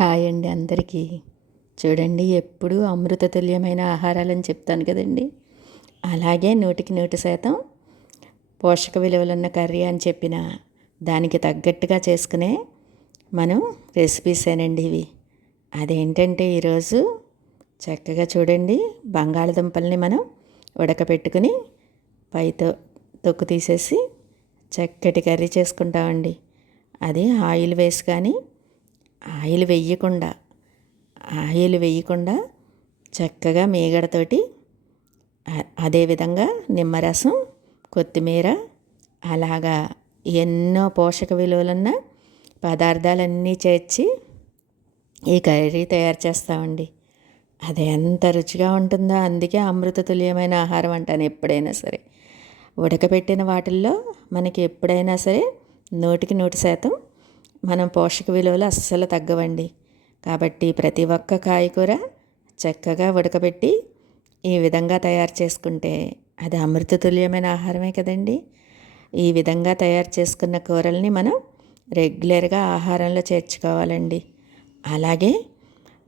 Hi అండి అందరికీ. చూడండి ఎప్పుడూ అమృతతుల్యమైన ఆహారాలని చెప్తాను కదండి. అలాగే నూటికి నూటి శాతం పోషక విలువలున్న కర్రీ అని చెప్పిన దానికి తగ్గట్టుగా చేసుకునే మనం రెసిపీసేనండి ఇవి. అదేంటంటే ఈరోజు చక్కగా చూడండి బంగాళదుంపల్ని మనం ఉడకపెట్టుకుని పైతో తొక్కు తీసేసి చక్కటి కర్రీ చేసుకుంటామండి. అది ఆయిల్ వేసి కానీ ఆయిల్ వేయకుండా ఆయిల్ వేయకుండా చక్కగా మీగడతోటి అదేవిధంగా నిమ్మరసం కొత్తిమీర అలాగా ఎన్నో పోషక విలువలున్న పదార్థాలన్నీ చేర్చి ఈ కర్రీ తయారు చేస్తామండి. అది ఎంత రుచిగా ఉంటుందో అందుకే అమృతతుల్యమైన ఆహారం అంటాను ఎప్పుడైనా సరే. ఉడకబెట్టిన వాటిల్లో మనకి ఎప్పుడైనా సరే నూటికి నూటి శాతం మనం పోషక విలువలు అస్సలు తగ్గవండి. కాబట్టి ప్రతి ఒక్క కాయకూర చక్కగా ఉడకబెట్టి ఈ విధంగా తయారు చేసుకుంటే అది అమృతతుల్యమైన ఆహారమే కదండి. ఈ విధంగా తయారు చేసుకున్న కూరల్ని మనం రెగ్యులర్గా ఆహారంలో చేర్చుకోవాలండి. అలాగే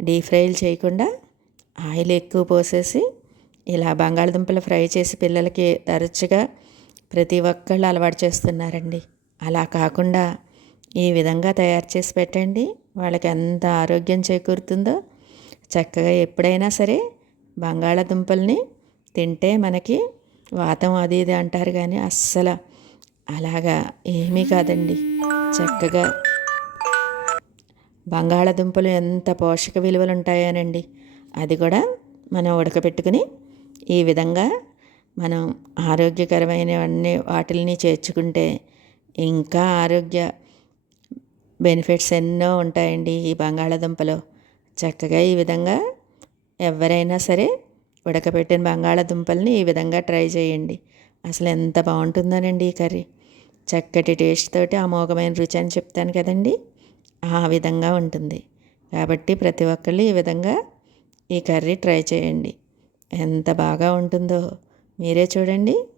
డీప్ ఫ్రైలు చేయకుండా ఆయిల్ ఎక్కువ పోసేసి ఇలా బంగాళదుంపలు ఫ్రై చేసి పిల్లలకి తరచుగా ప్రతి ఒక్కళ్ళు అలవాటు చేస్తున్నారండి. అలా కాకుండా ఈ విధంగా తయారు చేసి పెట్టండి. వాళ్ళకి ఎంత ఆరోగ్యం చేకూరుతుందో చక్కగా ఎప్పుడైనా సరే బంగాళదుంపల్ని తింటే మనకి వాతం అది ఇది అంటారు కానీ అస్సలు అలాగా ఏమీ కాదండి. చక్కగా బంగాళదుంపలు ఎంత పోషక విలువలు ఉంటాయోనండి. అది కూడా మనం ఉడకబెట్టుకుని ఈ విధంగా మనం ఆరోగ్యకరమైనవన్నీ వాటిల్ని చేర్చుకుంటే ఇంకా ఆరోగ్య బెనిఫిట్స్ ఎన్నో ఉంటాయండి ఈ బంగాళాదుంపలు. చక్కగా ఈ విధంగా ఎవరైనా సరే ఉడకబెట్టిన బంగాళాదుంపల్ని ఈ విధంగా ట్రై చేయండి. అసలు ఎంత బాగుంటుందోనండి ఈ కర్రీ. చక్కటి టేస్ట్ తోటి అమోఘమైన రుచి అని చెప్తాను కదండి. ఆ విధంగా ఉంటుంది. కాబట్టి ప్రతి ఒక్కళ్ళు ఈ విధంగా ఈ కర్రీ ట్రై చేయండి. ఎంత బాగా ఉంటుందో మీరే చూడండి.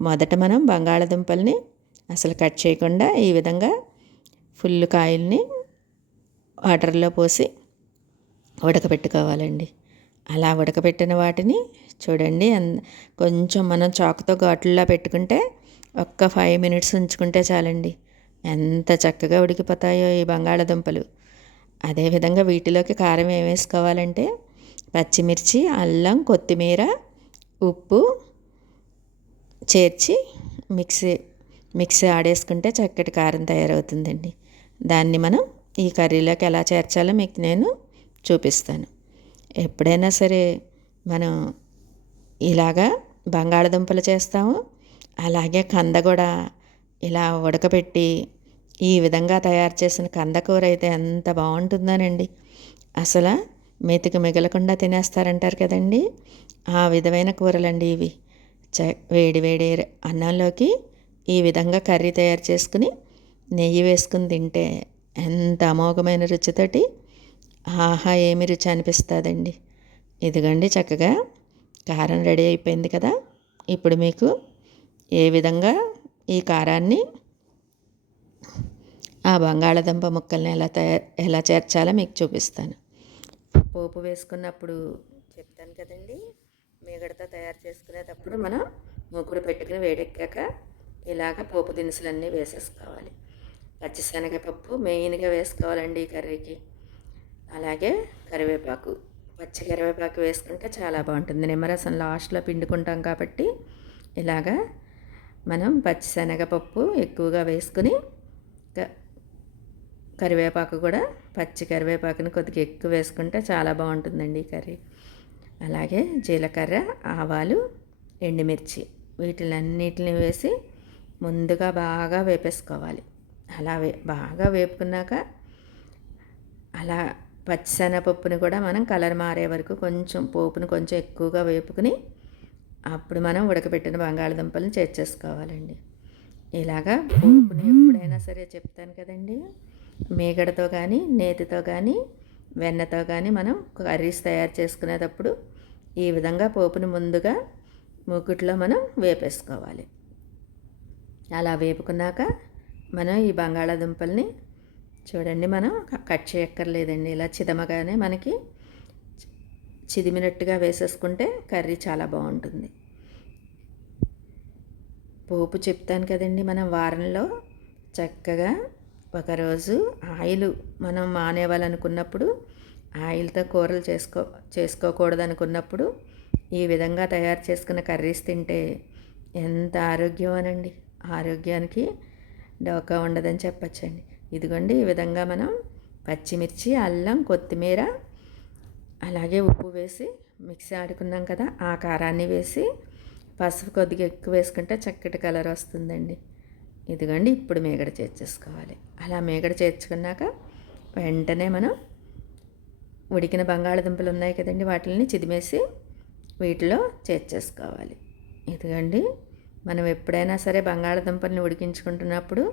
మొదట మనం బంగాళాదుంపల్ని అసలు కట్ చేయకుండా ఈ విధంగా ఫుల్ కాయల్ని వాటర్లో పోసి ఉడకబెట్టుకోవాలండి. అలా ఉడకబెట్టిన వాటిని చూడండి అన్- కొంచెం మనం చాకుతో ఘాట్లలో పెట్టుకుంటే ఒక్క ఫైవ్ మినిట్స్ ఉంచుకుంటే చాలండి. ఎంత చక్కగా ఉడికిపోతాయో ఈ బంగాళదుంపలు. అదేవిధంగా వీటిలోకి కారం ఏం వేసుకోవాలంటే పచ్చిమిర్చి అల్లం కొత్తిమీర ఉప్పు చేర్చి మిక్సీ మిక్సీ ఆడేసుకుంటే చక్కటి కారం తయారవుతుందండి. దాన్ని మనం ఈ కర్రీలోకి ఎలా చేర్చాలో మీకు నేను చూపిస్తాను. ఎప్పుడైనా సరే మనం ఇలాగా బంగాళదుంపలు చేస్తాము అలాగే కంద కూడా ఇలా ఉడకబెట్టి ఈ విధంగా తయారు చేసిన కందకూర అయితే ఎంత బాగుంటుందోనండి. అసలు మెతికి మిగలకుండా తినేస్తారంటారు కదండి. ఆ విధమైన కూరలండి ఇవి. చ వేడి వేడి అన్నంలోకి ఈ విధంగా కర్రీ తయారు చేసుకుని నెయ్యి వేసుకుని తింటే ఎంత అమోఘమైన రుచితోటి ఆహా ఏమి రుచి అనిపిస్తుందండి. ఇదిగోండి చక్కగా కారం రెడీ అయిపోయింది కదా. ఇప్పుడు మీకు ఏ విధంగా ఈ కారాన్ని ఆ బంగాళదుంప ముక్కల్ని ఎలా తయారు ఎలా చేర్చాలో మీకు చూపిస్తాను. పోపు వేసుకున్నప్పుడు చెప్తాను కదండి. మీగడతో తయారు చేసుకునేటప్పుడు మనం మూకుడు పెట్టుకుని వేడెక్కాక ఇలాగ పోపు దినుసులన్నీ వేసేసుకోవాలి. పచ్చిశనగపప్పు మెయిన్గా వేసుకోవాలండి ఈ కర్రీకి. అలాగే కరివేపాకు. పచ్చి కరివేపాకు వేసుకుంటే చాలా బాగుంటుంది. నిమ్మరసం లాస్ట్లో పిండుకుంటాం కాబట్టి ఇలాగా మనం పచ్చిశనగపప్పు ఎక్కువగా వేసుకుని క- కరివేపాకు కూడా పచ్చి కరివేపాకుని కొద్దిగా ఎక్కువ వేసుకుంటే చాలా బాగుంటుందండి ఈ కర్రీ. అలాగే జీలకర్ర ఆవాలు ఎండుమిర్చి వీటిలన్నిటిని వేసి ముందుగా బాగా వేపేసుకోవాలి. అలా వే బాగా వేపుకున్నాక అలా పచ్చిశనగపప్పుని కూడా మనం కలర్ మారే వరకు కొంచెం పోపుని కొంచెం ఎక్కువగా వేపుకుని అప్పుడు మనం ఉడకబెట్టిన బంగాళదుంపలను చేర్చేసుకోవాలండి. ఇలాగా పోపుని ఎప్పుడైనా సరే చెప్తాను కదండి. మీగడతో కానీ నేతితో కానీ వెన్నతో కానీ మనం కర్రీస్ తయారు చేసుకునేటప్పుడు ఈ విధంగా పోపుని ముందుగా మూకుట్లో మనం వేపేసుకోవాలి. అలా వేపుకున్నాక మనం ఈ బంగాళాదుంపల్ని చూడండి మనం కట్ చేయక్కర్లేదండి. ఇలా చిదమగానే మనకి చిదిమినట్టుగా వేసేసుకుంటే కర్రీ చాలా బాగుంటుంది. పోపు చెప్తాను కదండి మనం వారంలో చక్కగా ఒకరోజు ఆయిల్ మనం మానేవాలనుకున్నప్పుడు ఆయిల్తో కూరలు చేసుకో చేసుకోకూడదు అనుకున్నప్పుడు ఈ విధంగా తయారు చేసుకున్న కర్రీస్ తింటే ఎంత ఆరోగ్యం అనండి ఆరోగ్యానికి డోకా ఉండదని చెప్పచ్చండి. ఇదిగోండి ఈ విధంగా మనం పచ్చిమిర్చి అల్లం కొత్తిమీర అలాగే ఉప్పు వేసి మిక్సీ ఆడుకున్నాం కదా ఆ కారాన్ని వేసి పసుపు కొద్దిగా ఎక్కువ వేసుకుంటే చక్కటి కలర్ వస్తుందండి. ఇదిగోండి ఇప్పుడు మేగడ చేర్చేసుకోవాలి. అలా మేగడ చేర్చుకున్నాక వెంటనే మనం ఉడికిన బంగాళదుంపలు ఉన్నాయి కదండి వాటిని చిదిమేసి వీటిలో చేర్చేసుకోవాలి. ఇదిగండి మనం ఎప్పుడైనా సరే బంగాళదుంపల్ని ఉడికించుకుంటున్నప్పుడు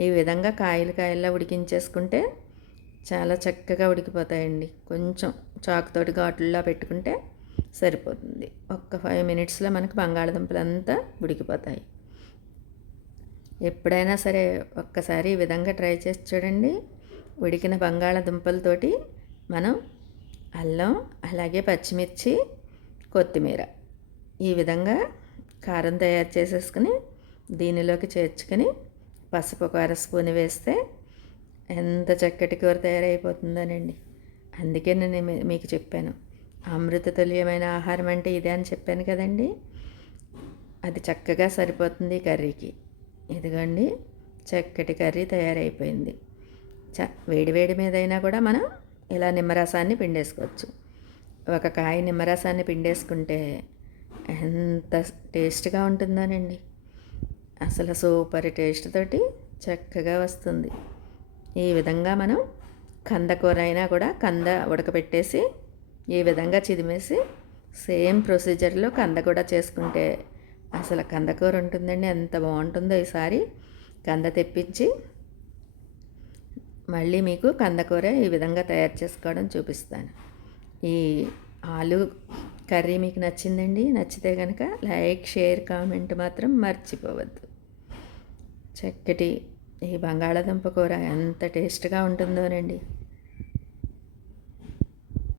ఈ విధంగా కాయలు కాయల్లా ఉడికించేసుకుంటే చాలా చక్కగా ఉడికిపోతాయండి. కొంచెం చాకుతోటి ఘాటుల్లో పెట్టుకుంటే సరిపోతుంది. ఒక్క ఫైవ్ మినిట్స్లో మనకి బంగాళదుంపలు అంతా ఉడికిపోతాయి. ఎప్పుడైనా సరే ఒక్కసారి ఈ విధంగా ట్రై చేసి చూడండి. ఉడికిన బంగాళదుంపలతోటి మనం అల్లం అలాగే పచ్చిమిర్చి కొత్తిమీర ఈ విధంగా కారం తయారు చేసేసుకుని దీనిలోకి చేర్చుకుని పసుపు ఒక అర స్పూన్ వేస్తే ఎంత చక్కటి కూర తయారైపోతుందోనండి. అందుకే నేను మీకు చెప్పాను. అమృత తుల్యమైన ఆహారం అంటే ఇదే అని చెప్పాను కదండి. అది చక్కగా సరిపోతుంది కర్రీకి. ఇదిగోండి చక్కటి కర్రీ తయారైపోయింది. చ వేడివేడి మీదైనా కూడా మనం ఇలా నిమ్మరసాన్ని పిండేసుకోవచ్చు. ఒక కాయ నిమ్మరసాన్ని పిండేసుకుంటే ఎంత టేస్ట్గా ఉంటుందోనండి. అసలు సూపర్ టేస్ట్ తోటి చక్కగా వస్తుంది. ఈ విధంగా మనం కందకూర అయినా కూడా కంద ఉడకబెట్టేసి ఈ విధంగా చిదిమేసి సేమ్ ప్రొసీజర్లో కంద కూడా చేసుకుంటే అసలు కందకూర ఉంటుందండి. ఎంత బాగుంటుందో ఈసారి కంద తెప్పించి మళ్ళీ మీకు కందకూర ఈ విధంగా తయారు చేసుకోవడం చూపిస్తాను. ఈ ఆలు కర్రీ మీకు నచ్చిందండి నచ్చితే కనుక లైక్ షేర్ కామెంట్ మాత్రం మర్చిపోవద్దు. చక్కటి ఈ బంగాళాదుంప కూర ఎంత టేస్ట్గా ఉంటుందోనండి.